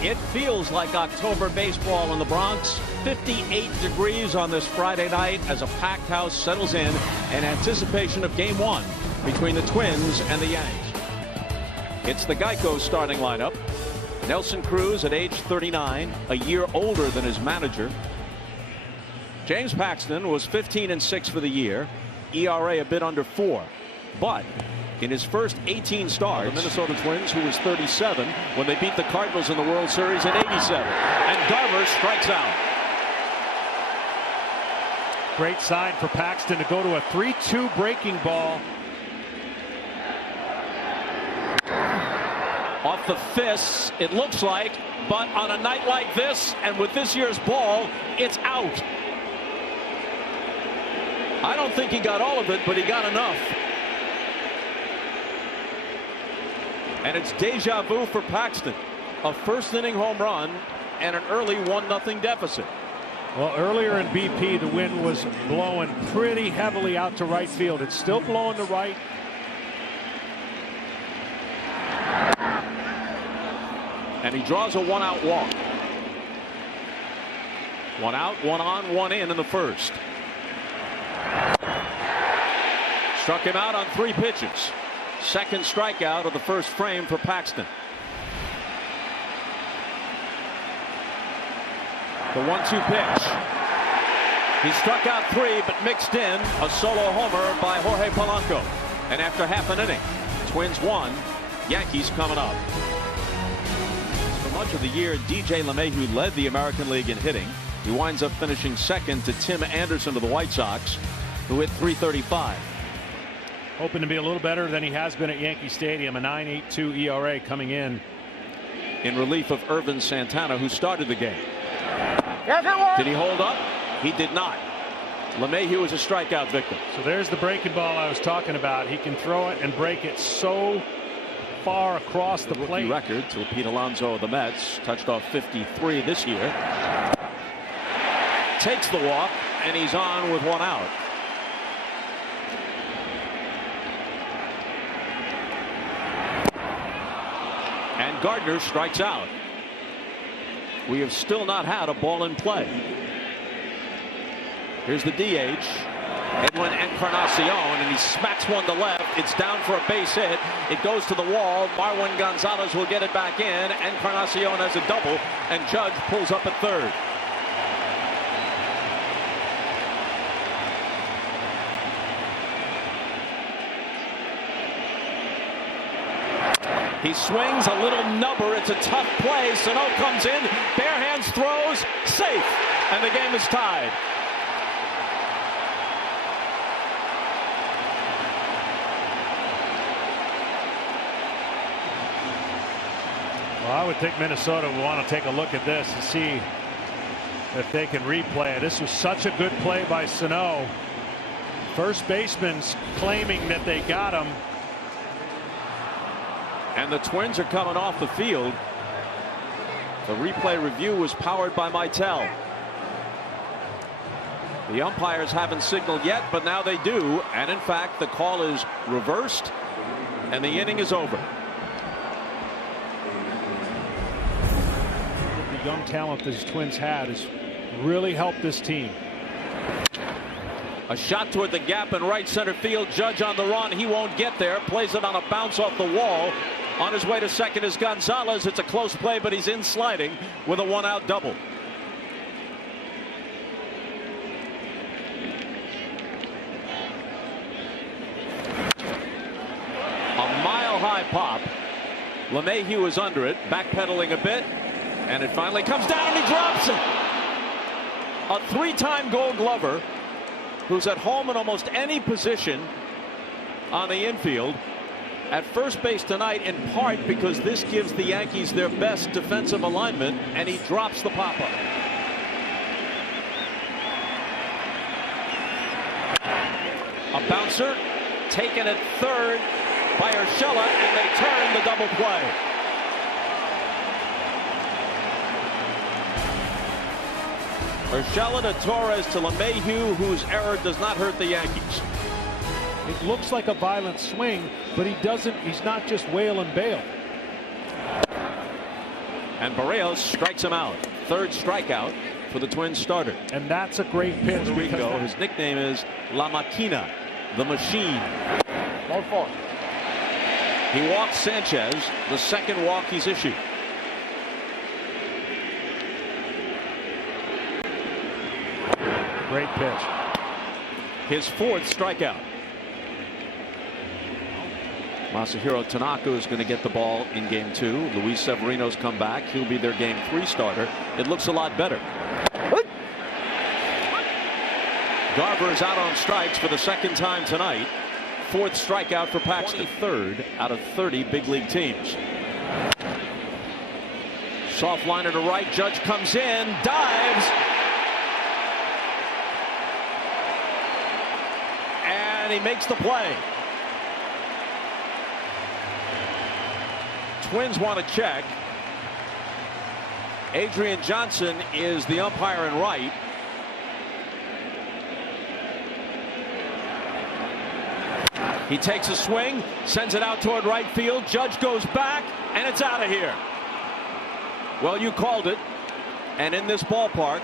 It feels like October baseball in the Bronx. 58 degrees on this Friday night as a packed house settles in anticipation of Game 1 between the Twins and the Yanks. It's the Geico starting lineup. Nelson Cruz at age 39, a year older than his manager. James Paxton was 15-6 for the year, ERA a bit under 4. But in his first 18 starts, the Minnesota Twins, who was 37 when they beat the Cardinals in the World Series in '87. And Garver strikes out. Great sign for Paxton to go to a 3-2 breaking ball. Off the fists, it looks like, but on a night like this, and with this year's ball, it's out. I don't think he got all of it, but he got enough. And it's deja vu for Paxton. A first-inning home run and an early 1-0 deficit. Well, earlier in BP, the wind was blowing pretty heavily out to right field. It's still blowing to right. And he draws a 1-out walk. 1 out, 1 on, 1 in the first. Struck him out on 3 pitches. Second strikeout of the first frame for Paxton. The 1-2 pitch. He struck out 3, but mixed in a solo homer by Jorge Polanco. And after half an inning, Twins won. Yankees coming up. For much of the year, DJ LeMahieu led the American League in hitting. He winds up finishing second to Tim Anderson of the White Sox, who hit .335. Hoping to be a little better than he has been at Yankee Stadium. A 9.82 ERA coming in relief of Irvin Santana, who started the game. Did he hold up? He did not. LeMahieu was a strikeout victim. So there's the breaking ball I was talking about. He can throw it and break it so far across the plate. Record to Pete Alonso of the Mets. Touched off 53 this year. Takes the walk, and he's on with 1 out. And Gardner strikes out. We have still not had a ball in play. Here's the DH, Edwin Encarnacion, and he smacks one to left. It's down for a base hit. It goes to the wall. Marwin Gonzalez will get it back in. Encarnacion has a double, and Judge pulls up at third. He swings a little nubber. It's a tough play. Sano comes in, bare hands throws, safe, and the game is tied. Well, I would think Minnesota will want to take a look at this and see if they can replay it. This was such a good play by Sano. First baseman's claiming that they got him. And the Twins are coming off the field. The replay review was powered by Mitel. The umpires haven't signaled yet, but now they do. And in fact, the call is reversed, and the inning is over. The young talent these Twins had has really helped this team. A shot toward the gap in right center field. Judge on the run. He won't get there. Plays it on a bounce off the wall. On his way to second is Gonzalez. It's a close play, but he's in sliding with a 1-out double. A mile-high pop. LeMahieu is under it, backpedaling a bit, and it finally comes down and he drops it. A 3-time Gold Glover who's at home in almost any position on the infield. At first base tonight, in part because this gives the Yankees their best defensive alignment, and he drops the pop-up. A bouncer taken at third by Urshela, and they turn the double play. Urshela to Torres to LeMahieu, whose error does not hurt the Yankees. It looks like a violent swing, but he's not just whale and bail. And Berrios strikes him out. Third strikeout for the Twins starter. And that's a great pitch. Puerto Rico. His nickname is La Máquina, the machine. 1-4. He walks Sanchez, the second walk he's issued. Great pitch. His fourth strikeout. Masahiro Tanaka is going to get the ball in game 2. Luis Severino's come back. He'll be their game 3 starter. It looks a lot better. Garver is out on strikes for the second time tonight. Fourth strikeout for Paxton. 23rd out of 30 big league teams. Soft liner to right. Judge comes in, dives. And he makes the play. Twins want to check. Adrian Johnson is the umpire in right. He takes a swing, sends it out toward right field. Judge goes back, and it's out of here. Well, you called it. And in this ballpark,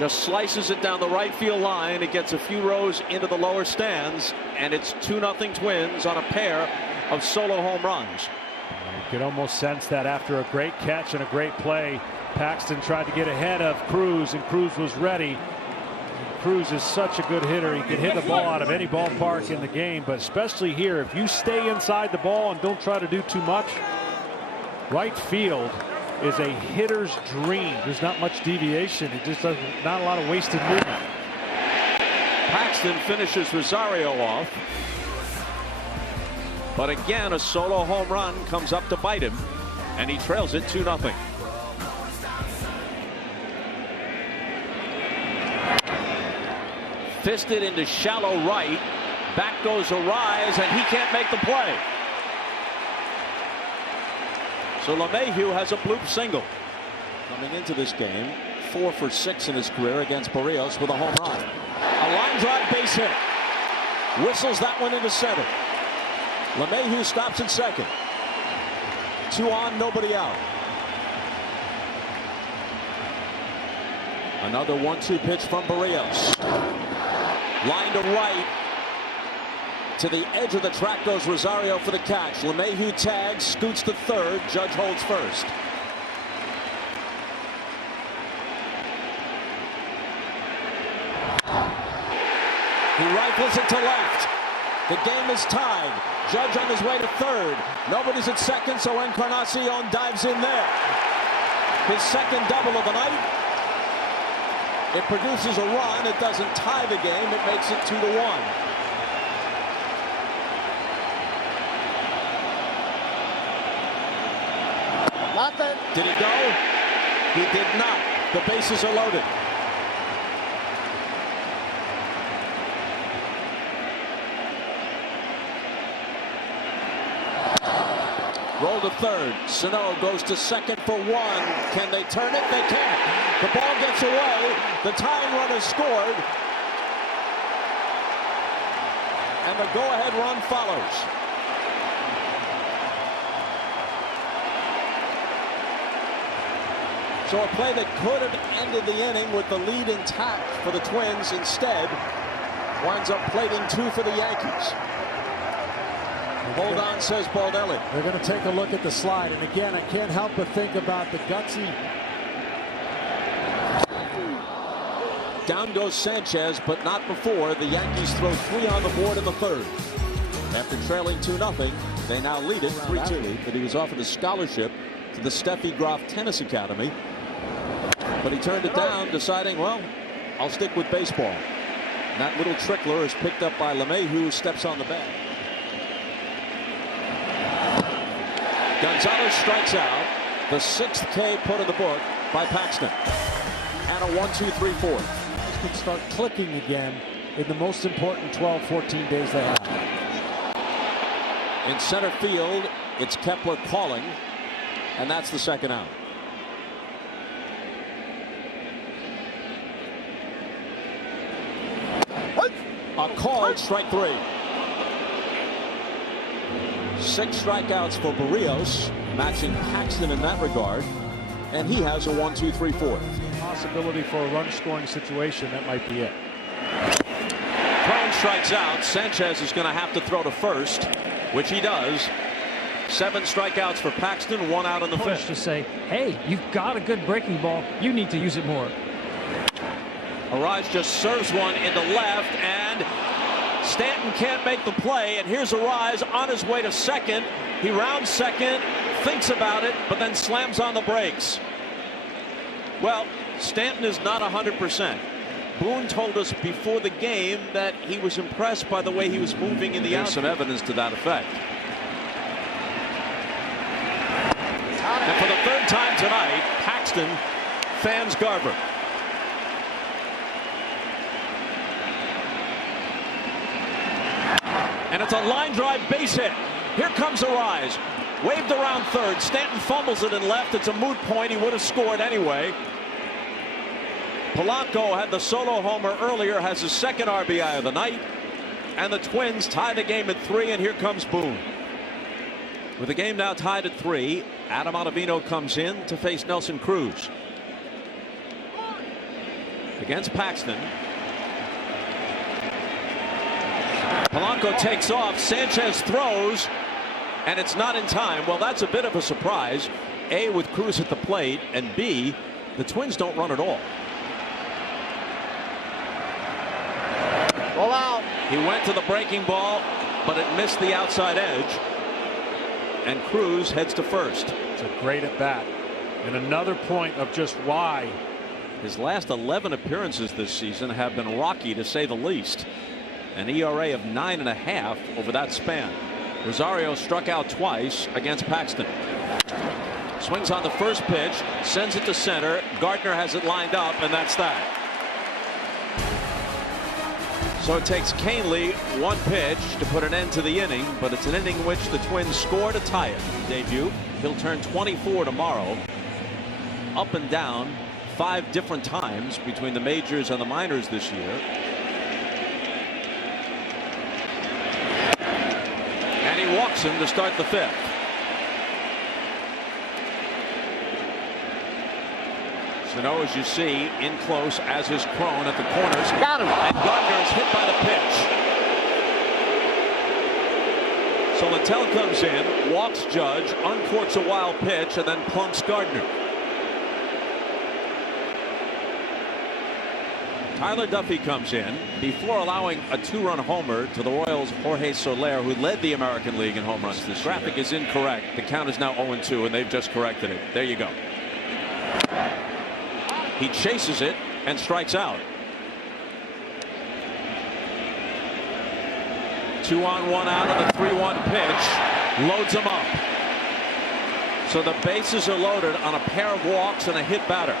just slices it down the right field line. It gets a few rows into the lower stands, and it's 2-0 Twins on a pair of solo home runs. You could almost sense that after a great catch and a great play, Paxton tried to get ahead of Cruz, and Cruz was ready. Cruz is such a good hitter. He can hit the ball out of any ballpark in the game, but especially here, if you stay inside the ball and don't try to do too much, right field is a hitter's dream. There's not much deviation. It just doesn't, not a lot of wasted movement. Paxton finishes Rosario off. But again, a solo home run comes up to bite him, and he trails it 2-0. Fisted into shallow right. Back goes Arise, and he can't make the play. So LeMahieu has a bloop single. Coming into this game, 4 for 6 in his career against Berrios with a home run. A line drive base hit. Whistles that one into center. LeMahieu stops at second. 2 on, nobody out. Another 1-2 pitch from Berrios. Line to right. To the edge of the track goes Rosario for the catch. LeMahieu tags, scoots to third. Judge holds first. He rifles it to left. The game is tied. Judge on his way to third. Nobody's at second, so Encarnacion dives in there. His second double of the night. It produces a run. It doesn't tie the game. It makes it 2-1. Did he go? He did not. The bases are loaded. Roll to third. Sano goes to second for 1. Can they turn it? They can't. The ball gets away. The tying run is scored. And the go-ahead run follows. So a play that could have ended the inning with the lead intact for the Twins instead winds up plating 2 for the Yankees. Hold on, says Baldelli. They're going to take a look at the slide. And again, I can't help but think about the gutsy. Down goes Sanchez, but not before. The Yankees throw 3 on the board in the third. After trailing 2-0, they now lead it 3-2. But he was offered a scholarship to the Steffi Graf Tennis Academy. But he turned it down, deciding, well, I'll stick with baseball. And that little trickler is picked up by LeMahieu, who steps on the bag. Gonzalez strikes out. The 6th K put in the book by Paxton. And a 1-2-3-4. This could start clicking again in the most important 12-14 days they have. In center field, it's Kepler calling. And that's the second out. A called strike 3. 6 strikeouts for Berrios, matching Paxton in that regard. And he has a 1-2-3-4. Possibility for a run scoring situation. That might be it. Cron strikes out. Sanchez is going to have to throw to first, which he does. 7 strikeouts for Paxton, 1 out in the 5th. To say, hey, you've got a good breaking ball. You need to use it more. Arise just serves one into left, and Stanton can't make the play. And here's Arise on his way to second. He rounds second, thinks about it, but then slams on the brakes. Well, Stanton is not 100%. Boone told us before the game that he was impressed by the way he was moving in the outfield. There's some evidence to that effect. And for the 3rd time tonight, Paxton fans Garver. And it's a line drive base hit. Here comes Arise. Waved around third. Stanton fumbles it in left. It's a moot point. He would have scored anyway. Polanco had the solo homer earlier, has his 2nd RBI of the night. And the Twins tie the game at 3, and here comes Boone. With the game now tied at 3, Adam Ottavino comes in to face Nelson Cruz. Against Paxton. Polanco takes off. Sanchez throws, and it's not in time. Well, that's a bit of a surprise. A, with Cruz at the plate, and B, the Twins don't run at all. Ball out. He went to the breaking ball, but it missed the outside edge. And Cruz heads to first. It's a great at bat. And another point of just why. His last 11 appearances this season have been rocky, to say the least. An ERA of 9.5 over that span. Rosario struck out twice against Paxton. Swings on the first pitch, sends it to center. Gardner has it lined up, and that's that. So it takes Canely 1 pitch to put an end to the inning, but it's an inning in which the Twins score to tie it. Debut. He'll turn 24 tomorrow. Up and down 5 different times between the majors and the minors this year. And he walks him to start the 5th. Sano, as you see, in close, as is Cron at the corners. Got him. And Gardner is hit by the pitch. So Littell comes in, walks Judge, uncorks a wild pitch, and then plunks Gardner. Tyler Duffy comes in before allowing a 2-run homer to the Royals' Jorge Soler, who led the American League in home runs this year. Graphic is incorrect. The count is now 0-2, and they've just corrected it. There you go. He chases it and strikes out. 2-on-1 out of the 3-1 pitch. Loads him up. So the bases are loaded on a pair of walks and a hit batter.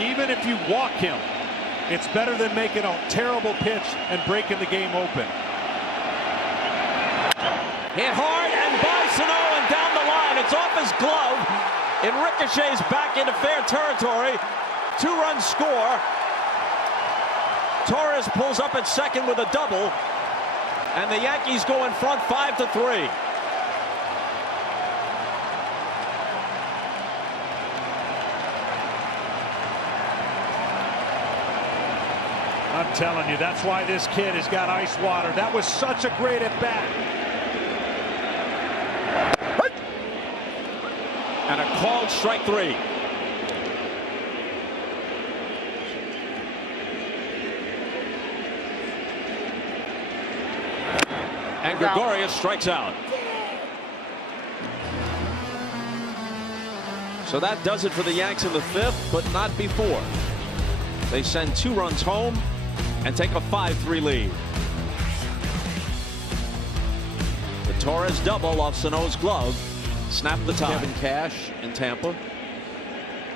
Even if you walk him, it's better than making a terrible pitch and breaking the game open. Hit hard and by Sano and down the line. It's off his glove. It ricochets back into fair territory. 2-run score. Torres pulls up at second with a double. And the Yankees go in front 5-3. I'm telling you, that's why this kid has got ice water. That was such a great at bat. And a called strike 3. And Gregorius strikes out. So that does it for the Yanks in the 5th, but not before. They send 2 runs home and take a 5-3 lead. The Torres double off Sano's glove snapped the tie. Kevin Cash in Tampa.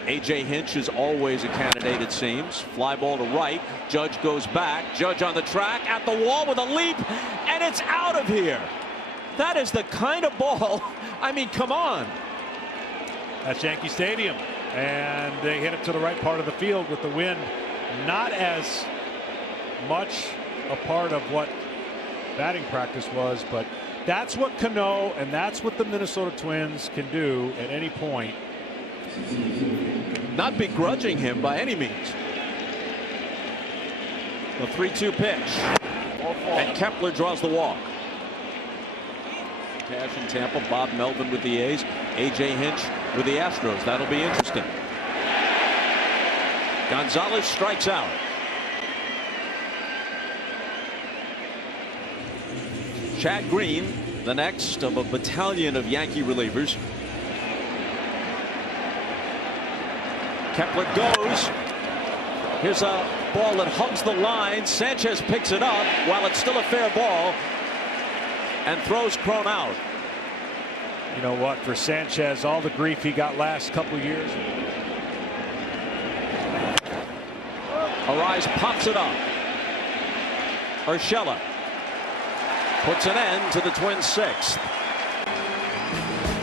A.J. Hinch is always a candidate, it seems. Fly ball to right. Judge goes back. Judge on the track, at the wall with a leap, and it's out of here. That is the kind of ball. I mean, come on. That's Yankee Stadium. And they hit it to the right part of the field with the wind. Not as much a part of what batting practice was, but That's what Cano and that's what the Minnesota Twins can do at any point. Not begrudging him by any means. The 3-2 pitch. And Kepler draws the walk. Cash in Tampa. Bob Melvin with the A's. A.J. Hinch with the Astros. That'll be interesting. Gonzalez strikes out. Chad Green, the next of a battalion of Yankee relievers. Kepler goes. Here's a ball that hugs the line. Sanchez picks it up while it's still a fair ball and throws Cron out. You know what, for Sanchez, all the grief he got last couple years. Arise pops it up. Urshela puts an end to the Twins' 6th.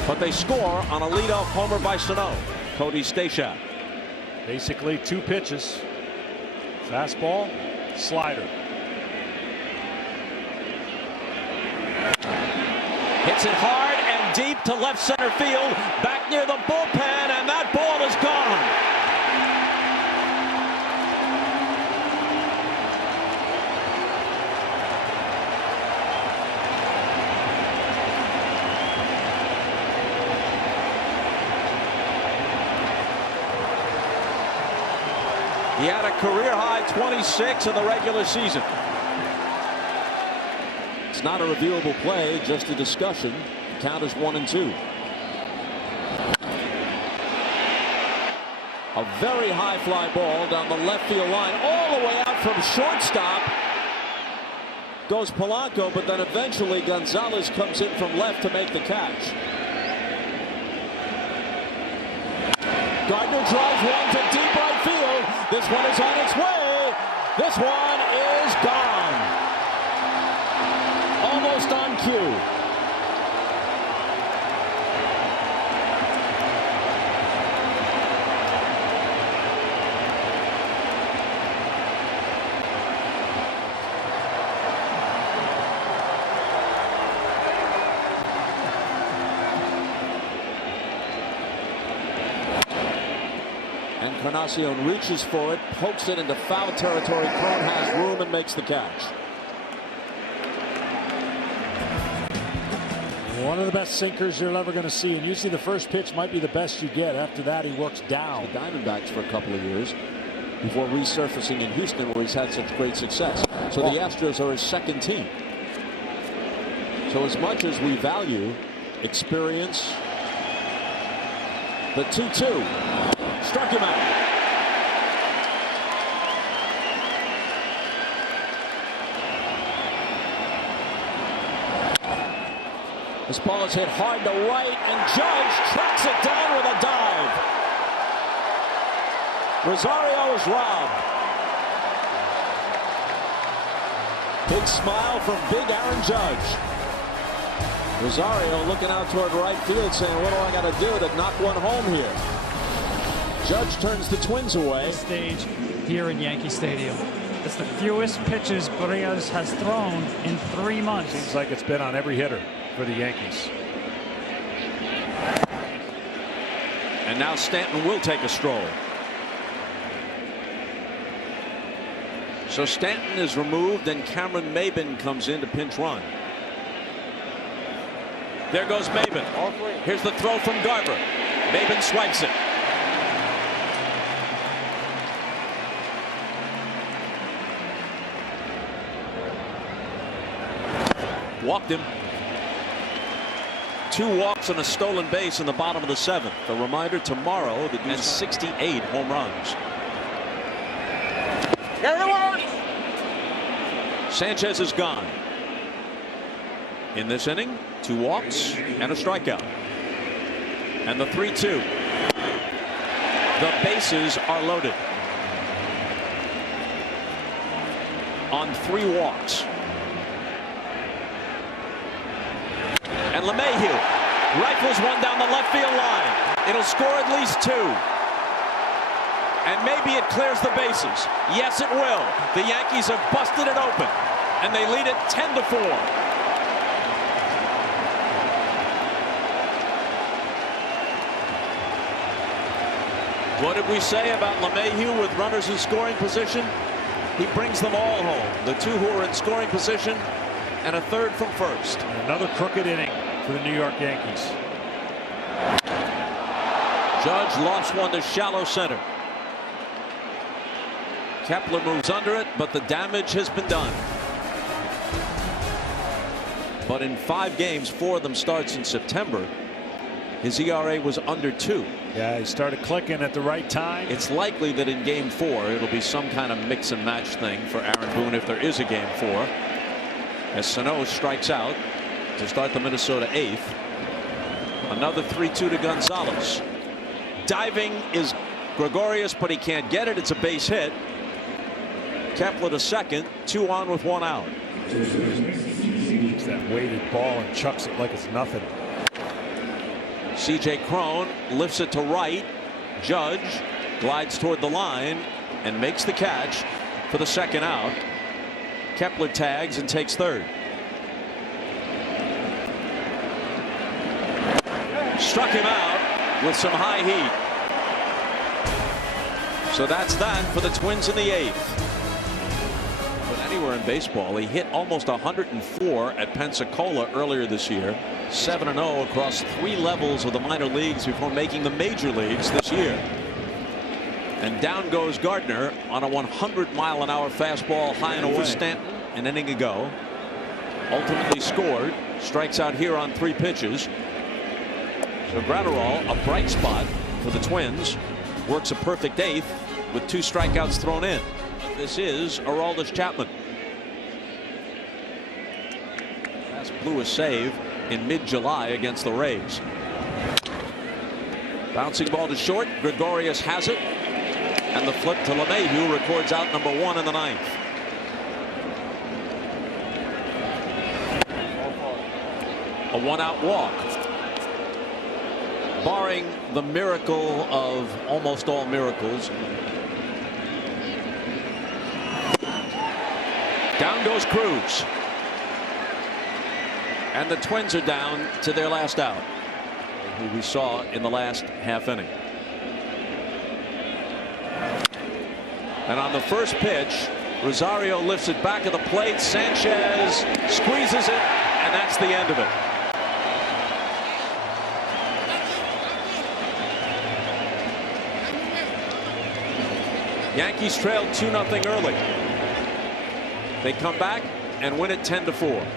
But they score on a leadoff homer by Sano. Cody Stashak. Basically 2 pitches. Fastball, slider. Hits it hard and deep to left center field. Back near the bullpen, and that ball is gone. He had a career-high 26 in the regular season. It's not a reviewable play, just a discussion. The count is 1-2. A very high fly ball down the left field line, all the way out from shortstop. Goes Polanco, but then eventually Gonzalez comes in from left to make the catch. Gardner drives one to deep right field. This one is on its way. This one is gone. Almost on cue. Encarnacion reaches for it, pokes it into foul territory. Cron has room and makes the catch. One of the best sinkers you're ever going to see, and usually the first pitch might be the best you get. After that, he works down. The Diamondbacks for a couple of years before resurfacing in Houston, where he's had such great success. So the Astros are his second team. So as much as we value experience, the 2-2 struck him out. This ball is hit hard to right, and Judge tracks it down with a dive. Rosario is robbed. Big smile from big Aaron Judge. Rosario looking out toward right field saying, what do I got to do to knock one home here? Judge turns the Twins away. This stage here in Yankee Stadium. It's the fewest pitches Berrios has thrown in 3 months. Seems like it's been on every hitter for the Yankees. And now Stanton will take a stroll. So Stanton is removed and Cameron Maybin comes in to pinch run. There goes Maybin. Here's the throw from Garver. Maybin swipes it. Walked him. 2 walks and a stolen base in the bottom of the 7th. A reminder tomorrow that and 68 home runs. Sanchez is gone. In this inning, 2 walks and a strikeout. And the 3-2. The bases are loaded. On 3 walks. And LeMahieu rifles one down the left field line. It'll score at least 2. And maybe it clears the bases. Yes, it will. The Yankees have busted it open. And they lead it 10-4. What did we say about LeMahieu with runners in scoring position? He brings them all home. The two who are in scoring position and a third from first. Another crooked inning for the New York Yankees. Judge lost one to shallow center. Kepler moves under it, but the damage has been done. But in 5 games, 4 of them starts in September, his ERA was under 2. Yeah, he started clicking at the right time. It's likely that in game 4 it'll be some kind of mix and match thing for Aaron Boone if there is a game 4. As Sano strikes out to start the Minnesota 8th. Another 3-2 to Gonzalez. Diving is Gregorius, but he can't get it. It's a base hit. Kepler to second, 2 on with 1 out. Takes that weighted ball and chucks it like it's nothing. C.J. Cron lifts it to right. Judge glides toward the line and makes the catch for the second out. Kepler tags and takes third. Struck him out with some high heat. So that's that for the Twins in the 8th. But anywhere in baseball, he hit almost 104 at Pensacola earlier this year. 7-0 across 3 levels of the minor leagues before making the major leagues this year. And down goes Gardner on a 100-mile-an-hour fastball high and away. Stanton an inning ago. Ultimately scored. Strikes out here on 3 pitches. So Gratterall, a bright spot for the Twins, works a perfect 8th with 2 strikeouts thrown in. This is Aroldis Chapman. Last blew a save in mid-July against the Rays. Bouncing ball to short. Gregorius has it. And the flip to LeMahieu records out number 1 in the 9th. A 1-out walk. Barring the miracle of almost all miracles. Down goes Cruz. And the Twins are down to their last out, who we saw in the last half inning. And on the first pitch, Rosario lifts it back of the plate. Sanchez squeezes it, and that's the end of it. Yankees trailed 2-0 early. They come back and win it 10-4.